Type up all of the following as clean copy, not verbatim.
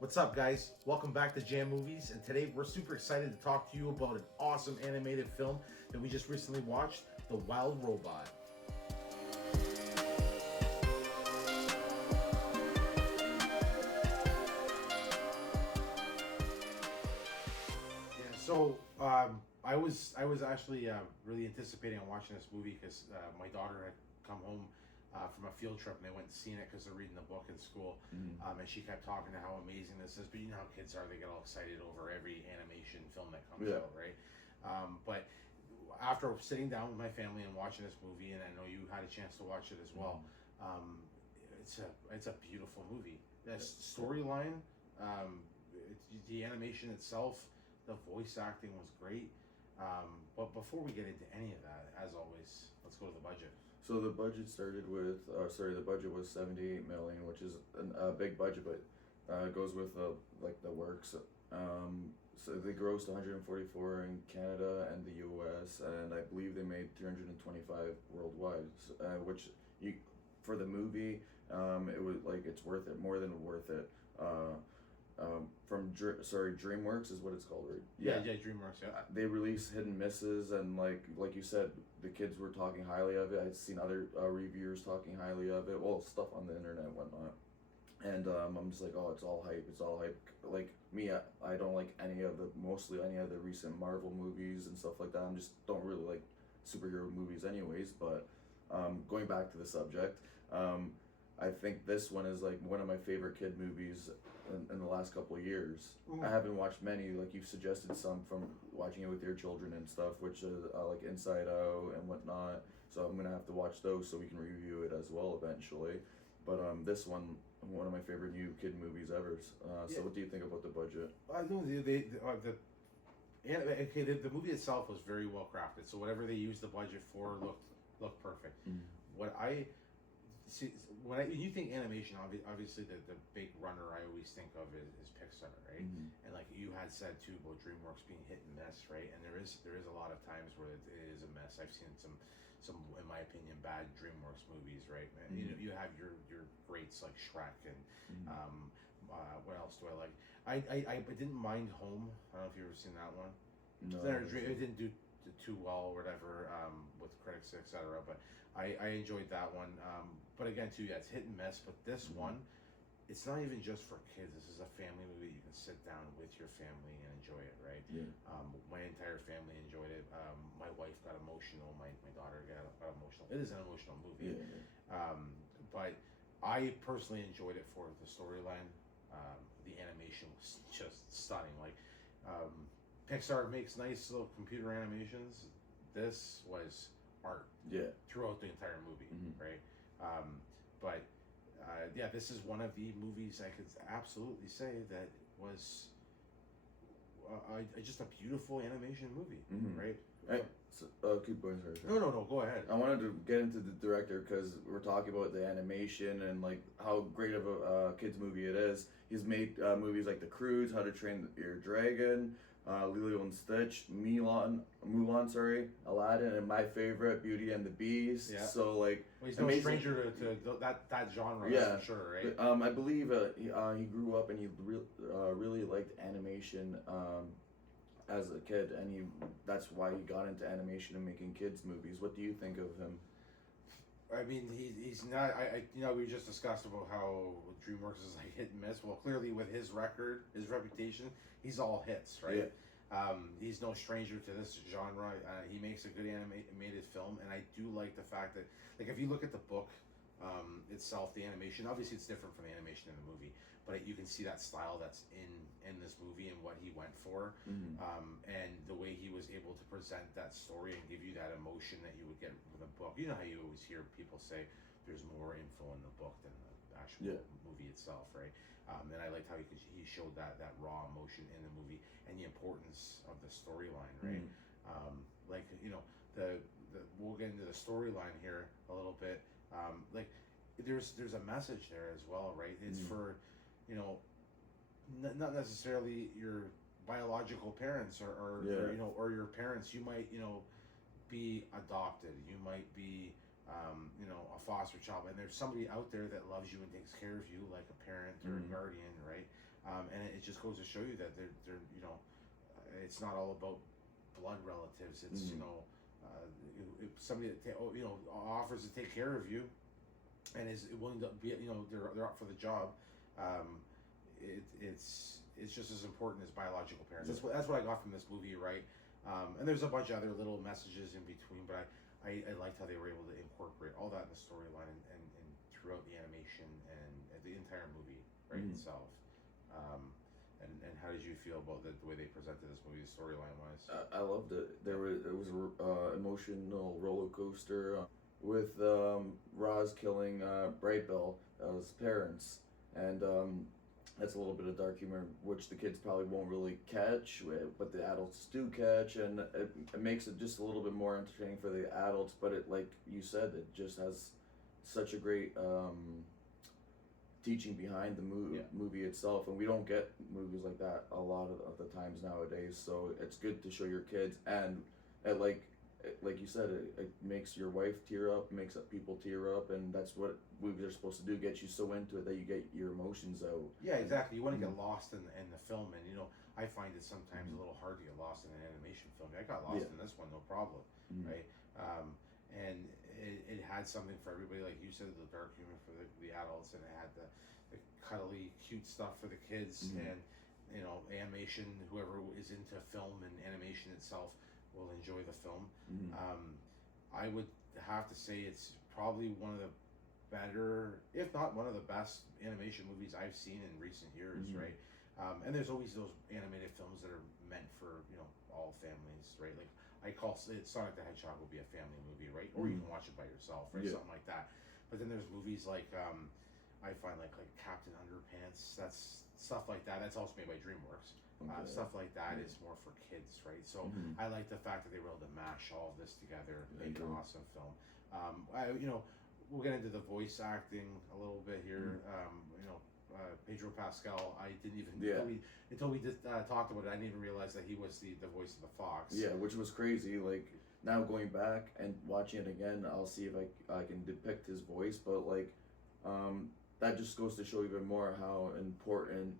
What's up, guys? Welcome back to Jam Movies, and today we're super excited to talk to you about an awesome animated film that we just recently watched, The Wild Robot. Yeah, I was actually really anticipating on watching this movie because my daughter had come home from a field trip and they went and seen it because they're reading the book in school, and she kept talking to how amazing this is. But you know how kids are; they get all excited over every animation film that comes out, right? But after sitting down with my family and watching this movie, and I know you had a chance to watch it as well, um, it's a beautiful movie. The storyline, the animation itself, the voice acting was great. But before we get into any of that, as always, let's go to the budget. So the budget started with, the budget was 78 million, which is a big budget, but it goes with like the works. So they grossed 144 in Canada and the U.S., and I believe they made 325 worldwide, which you for the movie, it was like it's worth it, more than worth it. DreamWorks is what it's called, right? Yeah, DreamWorks. Yeah, They release hit and misses, and like you said, the kids were talking highly of it. I've seen other reviewers talking highly of it. Well, stuff on the internet and whatnot. And I'm just like, oh, it's all hype. It's all hype. Like me, I don't like mostly any of the recent Marvel movies and stuff like that. I just don't really like superhero movies, anyways. But going back to the subject, I think this one is like one of my favorite kid movies in the last couple of years. I haven't watched many, like you've suggested some from watching it with your children and stuff, which is like Inside Out and whatnot. So I'm gonna have to watch those so we can review it as well eventually. But this one of my favorite new kid movies ever. So what do you think about the budget? I know the movie itself was very well crafted. So whatever they used the budget for looked perfect. What I See, when you think animation, obviously the big runner I always think of is Pixar, right? And like you had said too about DreamWorks being hit and miss, right? And there is a lot of times where it is a mess. I've seen some in my opinion bad DreamWorks movies, right? You know, you have your greats like Shrek and what else do I like? I didn't mind Home. I don't know if you've ever seen that one. No, It didn't do too well or whatever with critics, etc. But I enjoyed that one. But again, too, yeah, it's hit and miss. But this one, it's not even just for kids. This is a family movie. You can sit down with your family and enjoy it, right? Yeah. My entire family enjoyed it. My wife got emotional. My daughter got emotional. It is an emotional movie. Yeah. But I personally enjoyed it for the storyline. The animation was just stunning. Like, Pixar makes nice little computer animations. This was art throughout the entire movie, right? But this is one of the movies I could absolutely say that was just a beautiful animation movie, right? Keep going, sorry. No, go ahead. I wanted to get into the director because we're talking about the animation and like how great of a kids movie it is. He's made movies like The Cruise, How to Train Your Dragon, Lilo and Stitch, Mulan, Aladdin, and my favorite, Beauty and the Beast. Yeah. So like, well, he's no stranger to that genre, that's for sure, right? But, I believe he grew up and he really liked animation. As a kid, and that's why he got into animation and making kids movies. What do you think of him? I mean, he's not. We just discussed about how DreamWorks is like hit and miss. Well, clearly with his record, his reputation, he's all hits, right? Yeah. He's no stranger to this genre. He makes a good animated film, and I do like the fact that, like, if you look at the book itself, the animation, obviously it's different from the animation in the movie, but you can see that style that's in this movie and what he went for, and the way he was able to present that story and give you that emotion that you would get with a book. You know how you always hear people say there's more info in the book than the actual movie itself, right? And I liked how he showed that raw emotion in the movie and the importance of the storyline, right? Like, you know, we'll get into the storyline here a little bit. Like, there's a message there as well, right? It's for, you know, not necessarily your biological parents or you know, or your parents. You might, you know, be adopted. You might be you know, a foster child, and there's somebody out there that loves you and takes care of you like a parent or a guardian, right? And it just goes to show you that they're it's not all about blood relatives. It's if somebody that offers to take care of you and is willing to be they're up for the job. It's just as important as biological parents. That's what I got from this movie, right? And there's a bunch of other little messages in between, but I liked how they were able to incorporate all that in the storyline and throughout the animation and the entire movie, right, itself. And how did you feel about the way they presented this movie, storyline wise? I loved it. It was a emotional roller coaster with Roz killing Bright Bell, his parents, and that's a little bit of dark humor, which the kids probably won't really catch, but the adults do catch, and it makes it just a little bit more entertaining for the adults. But it, like you said, it just has such a great teaching behind the movie itself, and we don't get movies like that a lot of the times nowadays. So it's good to show your kids, and like you said, it makes your wife tear up, makes people tear up, and that's what movies are supposed to do, get you so into it that you get your emotions out. Yeah, exactly. You want to get lost in the film, and I find it sometimes a little hard to get lost in an animation film. I got lost in this one, no problem, right? And it had something for everybody, like you said, the dark humor for the adults, and it had the cuddly, cute stuff for the kids, and animation. Whoever is into film and animation itself will enjoy the film. I would have to say it's probably one of the better, if not one of the best animation movies I've seen in recent years, right? And there's always those animated films that are meant for all families, right? Like I call Sonic the Hedgehog will be a family movie, right? Or you can watch it by yourself, right? Something like that. But then there's movies like I find like Captain Underpants, that's stuff like that. That's also made by DreamWorks. Stuff like that is more for kids, right? So I like the fact that they were able to mash all of this together, make an awesome film. We'll get into the voice acting a little bit here. Pedro Pascal, I didn't even until we just talked about it. I didn't even realize that he was the voice of the fox. Yeah, which was crazy. Like now going back and watching it again, I'll see if I can depict his voice. But that just goes to show even more how important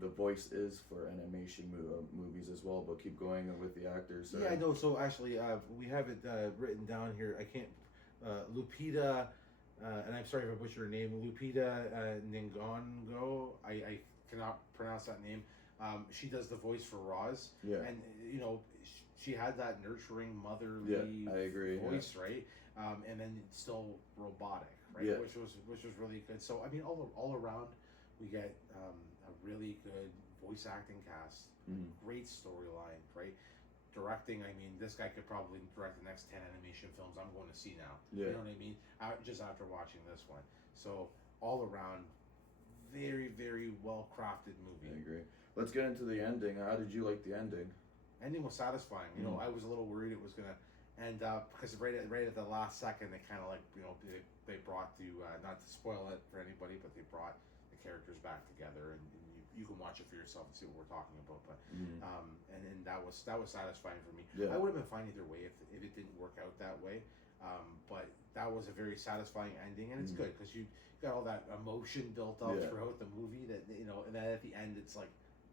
the voice is for animation movies as well. But keep going with the actors. Yeah, I know. So actually, we have it written down here. I can't. Lupita, and I'm sorry if I butchered her name. Lupita Nyong'o. I cannot pronounce that name. She does the voice for Roz. Yeah. And she had that nurturing motherly I agree, voice, right? And then it's still robotic, right? Yeah. Which was really good. So I mean, all around, we get a really good voice acting cast, great storyline, right? Directing, I mean, this guy could probably direct the next 10 animation films I'm going to see now. You know what I mean? Just after watching this one. So all around, very, very well crafted movie. I agree. Let's get into the ending. How did you like the ending? Ending was satisfying. I was a little worried it was gonna end up because right at the last second they kind of they brought not to spoil it for anybody, but they brought the characters back together, and you can watch it for yourself and see what we're talking about. But and that was satisfying for me. I would have been fine either way if it didn't work out that way. But that was a very satisfying ending, and it's good because you got all that emotion built up throughout the movie that and then at the end it's like,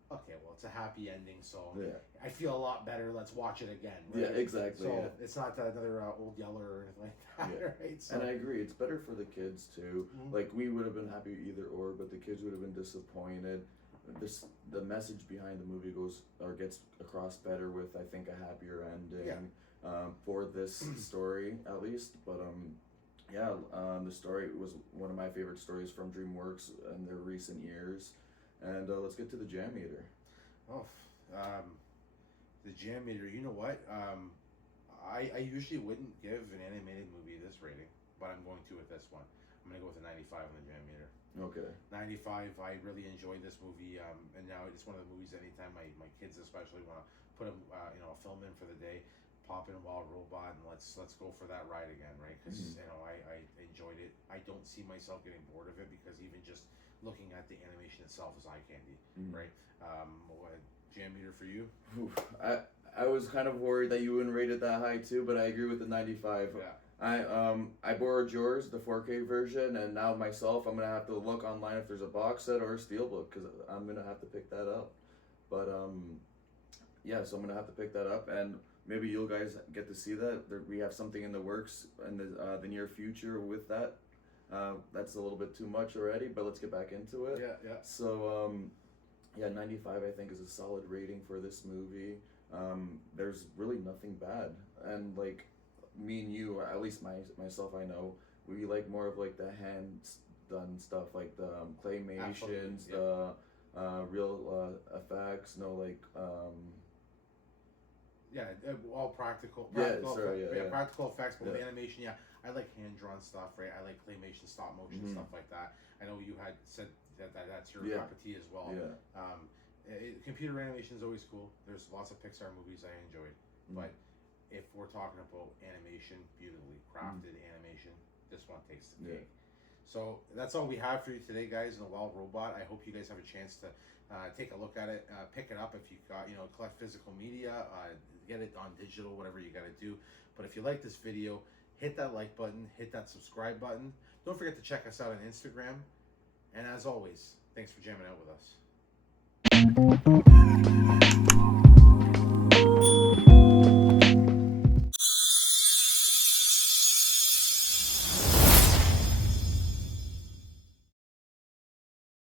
okay, well, it's a happy ending, so I feel a lot better. Let's watch it again. Right? Yeah, exactly. So it's not another Old Yeller or anything like that, right? So, and I agree, it's better for the kids too. Like we would have been happy either or, but the kids would have been disappointed. The message behind the movie gets across better with, I think, a happier ending for this story at least. But the story was one of my favorite stories from DreamWorks in their recent years. And let's get to the Jammeter. The Jammeter. You know what? I usually wouldn't give an animated movie this rating, but I'm going to with this one. I'm going to go with a 95 on the Jammeter. Okay. 95. I really enjoyed this movie, and now it's one of the movies. Anytime my kids especially want to put a film in for the day, pop in Wild Robot and let's go for that ride again, right? Because I enjoyed it. I don't see myself getting bored of it because even just looking at the animation itself is eye candy, right? Jammeter for you? I was kind of worried that you wouldn't rate it that high too, but I agree with the 95. Yeah. I borrowed yours, the 4K version, and now myself, I'm gonna have to look online if there's a box set or a steelbook because I'm gonna have to pick that up. But yeah, so I'm gonna have to pick that up, and maybe you guys get to see that. We have something in the works in the near future with that. That's a little bit too much already, but let's get back into it. Yeah. So yeah, 95 I think is a solid rating for this movie. There's really nothing bad, and like me and you, or at least myself, I know we like more of like the hands done stuff, like the claymations, the real effects. No, like all practical. Practical effects, but with animation, I like hand drawn stuff, right? I like claymation, stop motion, stuff like that. I know you had said that's your cup of tea as well. Computer animation is always cool. There's lots of Pixar movies I enjoyed, but if we're talking about animation, beautifully crafted animation, this one takes the cake. So that's all we have for you today, guys, in the Wild Robot. I hope you guys have a chance to take a look at it, pick it up if you got, collect physical media, get it on digital, whatever you got to do. But if you like this video, hit that like button, hit that subscribe button. Don't forget to check us out on Instagram. And as always, thanks for jamming out with us.